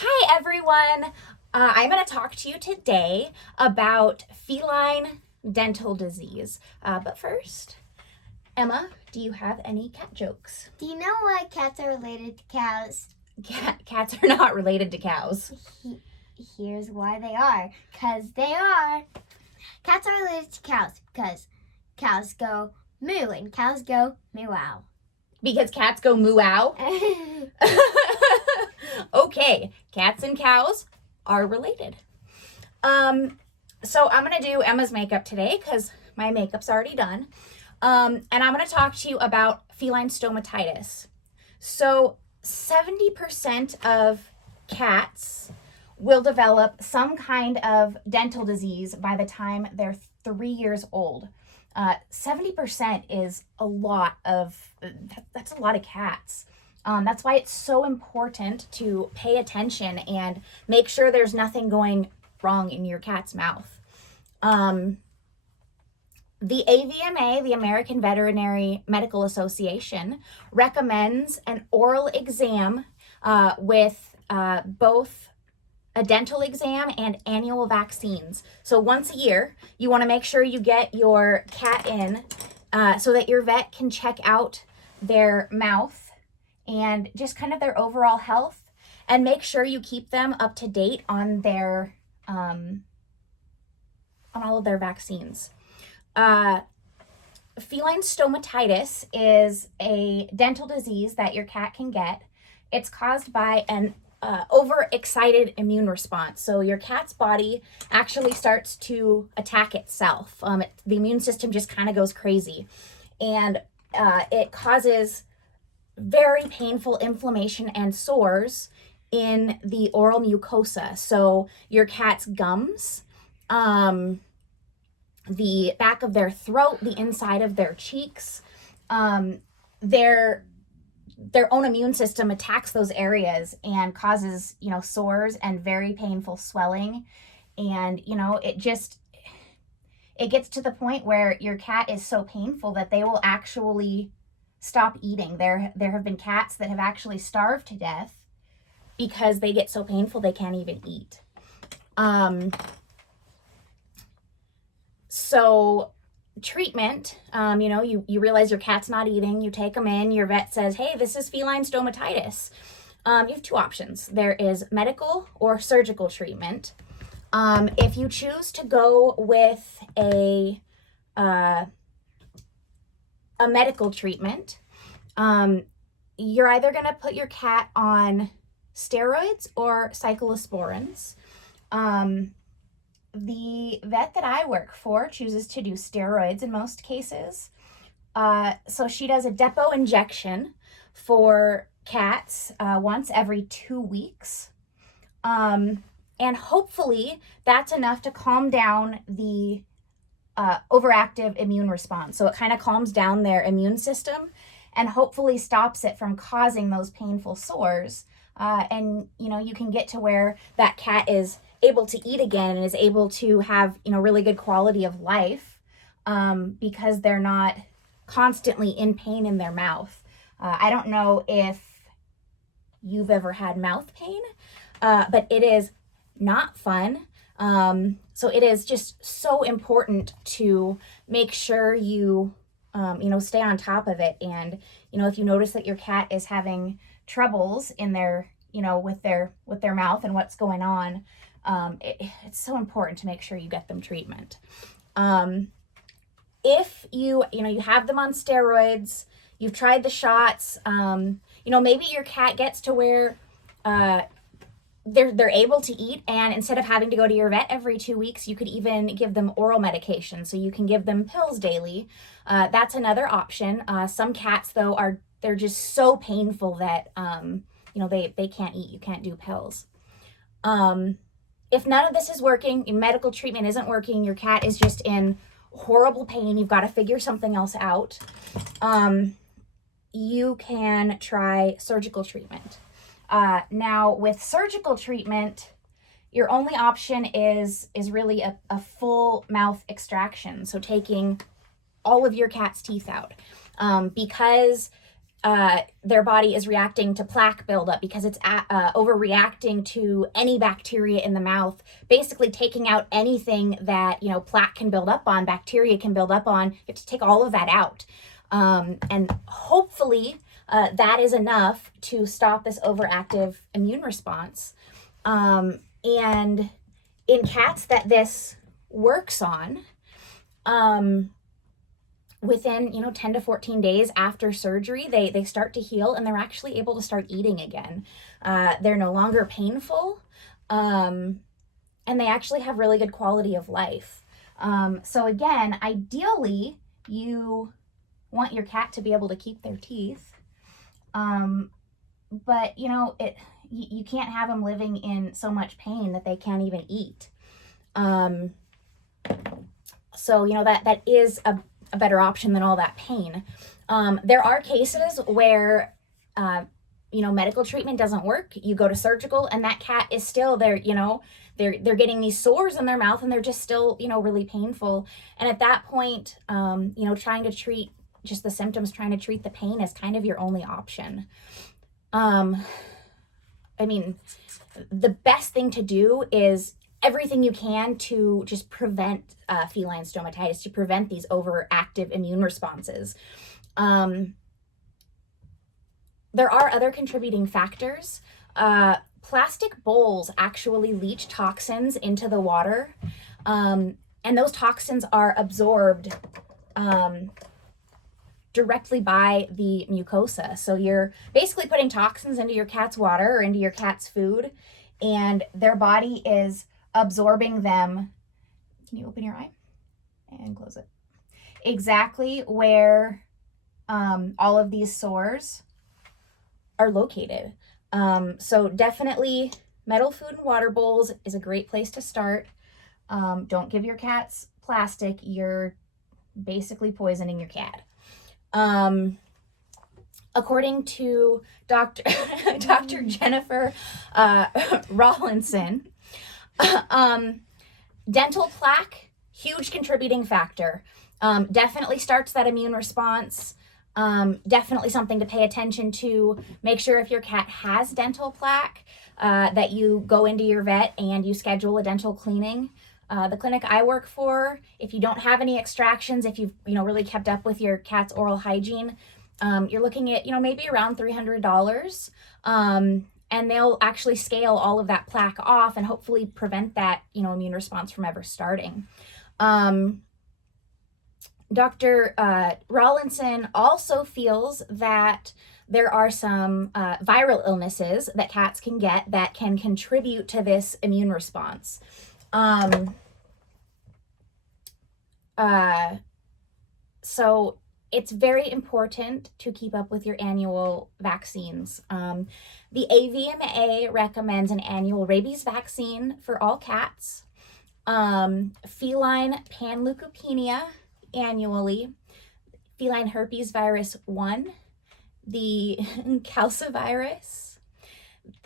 Hi everyone! I'm going to talk to you today about feline dental disease. But first, Emma, do you have any cat jokes? Do you know why cats are related to cows? Cats are not related to cows. Here's why they are. Because they are. Cats are related to cows because cows go moo and cows go meow. Because cats go moo-ow? Okay, cats and cows are related. So I'm going to do Emma's makeup today because my makeup's already done. And I'm going to talk to you about feline stomatitis. So 70% of cats will develop some kind of dental disease by the time they're 3 years old. 70% is a lot that's a lot of cats. That's why it's so important to pay attention and make sure there's nothing going wrong in your cat's mouth. The AVMA, the American Veterinary Medical Association, recommends an oral exam with both a dental exam and annual vaccines. So once a year, you want to make sure you get your cat in so that your vet can check out their mouth and just kind of their overall health, and make sure you keep them up to date on their on all of their vaccines. Feline stomatitis is a dental disease that your cat can get. It's caused by an overexcited immune response. So your cat's body actually starts to attack itself. The immune system just kind of goes crazy, and it causes very painful inflammation and sores in the oral mucosa. So your cat's gums, the back of their throat, the inside of their cheeks, their own immune system attacks those areas and causes, sores and very painful swelling. And, it gets to the point where your cat is so painful that they will actually stop eating. There have been cats that have actually starved to death because they get so painful they can't even eat. So treatment, you realize your cat's not eating, you take them in, your vet says, hey, this is feline stomatitis. You have two options. There is medical or surgical treatment. If you choose to go with a medical treatment, you're either going to put your cat on steroids or cyclosporins. The vet that I work for chooses to do steroids in most cases. So she does a depot injection for cats once every 2 weeks. And hopefully that's enough to calm down the overactive immune response. So it kind of calms down their immune system and hopefully stops it from causing those painful sores. And you can get to where that cat is able to eat again and is able to have really good quality of life because they're not constantly in pain in their mouth. I don't know if you've ever had mouth pain, but it is not fun. So it is just so important to make sure you, stay on top of it. And, if you notice that your cat is having troubles in their, with their mouth and what's going on, it's so important to make sure you get them treatment. If you have them on steroids, you've tried the shots, maybe your cat gets to where, they're able to eat, and instead of having to go to your vet every 2 weeks, you could even give them oral medication. So you can give them pills daily. That's another option. Some cats though they're just so painful that they can't eat. You can't do pills. If none of this is working, medical treatment isn't working, your cat is just in horrible pain, you've got to figure something else out. You can try surgical treatment. Now with surgical treatment, your only option is really a full mouth extraction. So taking all of your cat's teeth out, because their body is reacting to plaque buildup because it's overreacting to any bacteria in the mouth, basically taking out anything that, plaque can build up on, bacteria can build up on. You have to take all of that out. And hopefully that is enough to stop this overactive immune response. And in cats that this works on, within 10 to 14 days after surgery, they start to heal and they're actually able to start eating again. They're no longer painful, and they actually have really good quality of life. So again, ideally you want your cat to be able to keep their teeth, but you can't have them living in so much pain that they can't even eat. So that is a better option than all that pain. There are cases where medical treatment doesn't work. You go to surgical and that cat is still there, they're getting these sores in their mouth and they're just still really painful. And at that point, trying to treat just the symptoms, trying to treat the pain is kind of your only option. The best thing to do is everything you can to just prevent feline stomatitis, to prevent these overactive immune responses. There are other contributing factors. Plastic bowls actually leach toxins into the water, and those toxins are absorbed directly by the mucosa. So you're basically putting toxins into your cat's water or into your cat's food, and their body is absorbing them. Can you open your eye and close it? Exactly where all of these sores are located. So definitely metal food and water bowls is a great place to start. Don't give your cats plastic. You're basically poisoning your cat. According to Dr. Jennifer Rawlinson, dental plaque, huge contributing factor. Definitely starts that immune response. Definitely something to pay attention to. Make sure if your cat has dental plaque, that you go into your vet and you schedule a dental cleaning. The clinic I work for, if you don't have any extractions, if you've really kept up with your cat's oral hygiene, you're looking at maybe around $300. And they'll actually scale all of that plaque off and hopefully prevent that immune response from ever starting. Dr. Rawlinson also feels that there are some viral illnesses that cats can get that can contribute to this immune response. So it's very important to keep up with your annual vaccines. The AVMA recommends an annual rabies vaccine for all cats, feline panleukopenia annually, feline herpes virus 1, the calcivirus,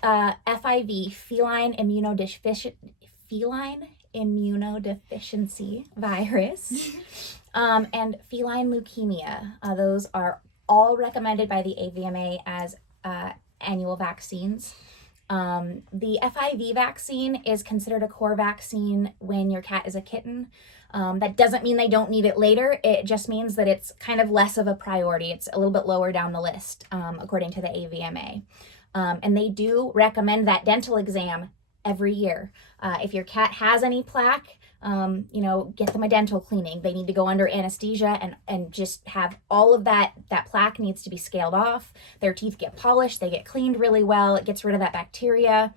FIV, feline immunodeficiency virus, and feline leukemia. Those are all recommended by the AVMA as annual vaccines. The FIV vaccine is considered a core vaccine when your cat is a kitten. That doesn't mean they don't need it later. It just means that it's kind of less of a priority. It's a little bit lower down the list, according to the AVMA. And they do recommend that dental exam every year. If your cat has any plaque, get them a dental cleaning. They need to go under anesthesia and just have all of that plaque needs to be scaled off. Their teeth get polished, they get cleaned really well. It gets rid of that bacteria.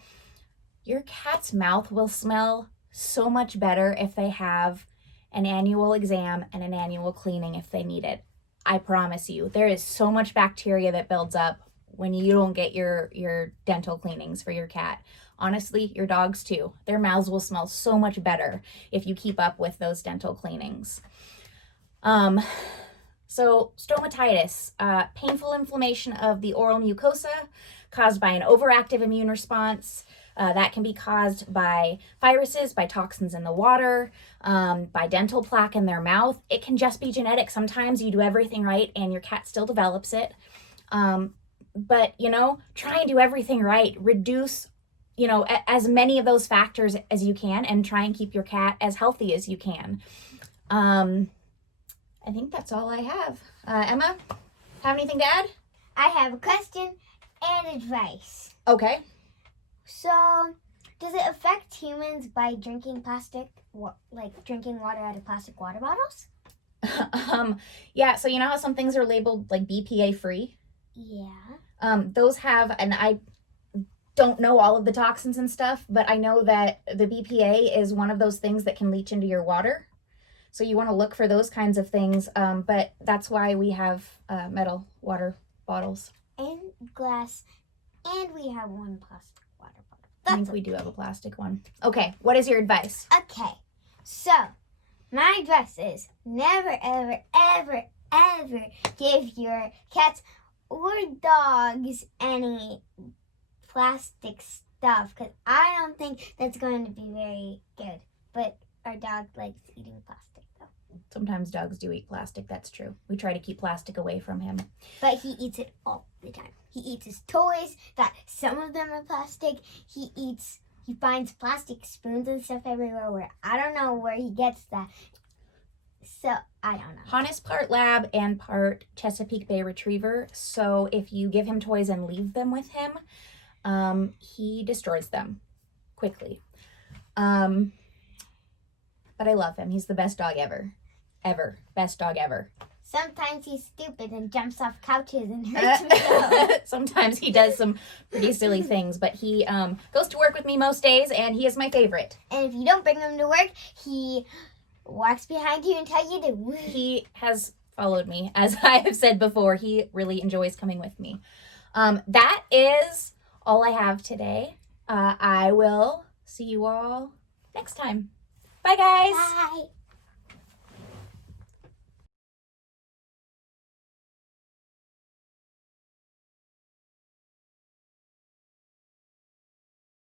Your cat's mouth will smell so much better if they have an annual exam and an annual cleaning if they need it. I promise you, there is so much bacteria that builds up when you don't get your dental cleanings for your cat. Honestly, your dogs too. Their mouths will smell so much better if you keep up with those dental cleanings. So stomatitis, painful inflammation of the oral mucosa caused by an overactive immune response. That can be caused by viruses, by toxins in the water, by dental plaque in their mouth. It can just be genetic. Sometimes you do everything right and your cat still develops it. But, try and do everything right. Reduce, as many of those factors as you can, and try and keep your cat as healthy as you can. I think that's all I have. Emma, have anything to add? I have a question and advice. Okay. So, does it affect humans by drinking plastic, drinking water out of plastic water bottles? Yeah, so you know how some things are labeled like BPA free? Yeah. Those have, and I don't know all of the toxins and stuff, but I know that the BPA is one of those things that can leach into your water. So you want to look for those kinds of things, but that's why we have metal water bottles. And glass, and we have one plastic water bottle. I think we do have a plastic one. Okay, what is your advice? Okay, so my advice is never, ever, ever, ever give your cats or dogs any plastic stuff, because I don't think that's going to be very good. But our dog likes eating plastic, though. Sometimes dogs do eat plastic, that's true. We try to keep plastic away from him. But he eats it all the time. He eats his toys, that some of them are plastic. He finds plastic spoons and stuff everywhere, where I don't know where he gets that. So, I don't know. Han is part lab and part Chesapeake Bay Retriever, so if you give him toys and leave them with him, he destroys them quickly. But I love him. He's the best dog ever. Ever. Best dog ever. Sometimes he's stupid and jumps off couches and hurts himself. Sometimes he does some pretty silly things, but he goes to work with me most days, and he is my favorite. And if you don't bring him to work, he walks behind you and tells you to. He has followed me, as I have said before. He really enjoys coming with me. That is all I have today. I will see you all next time. Bye, guys. Bye.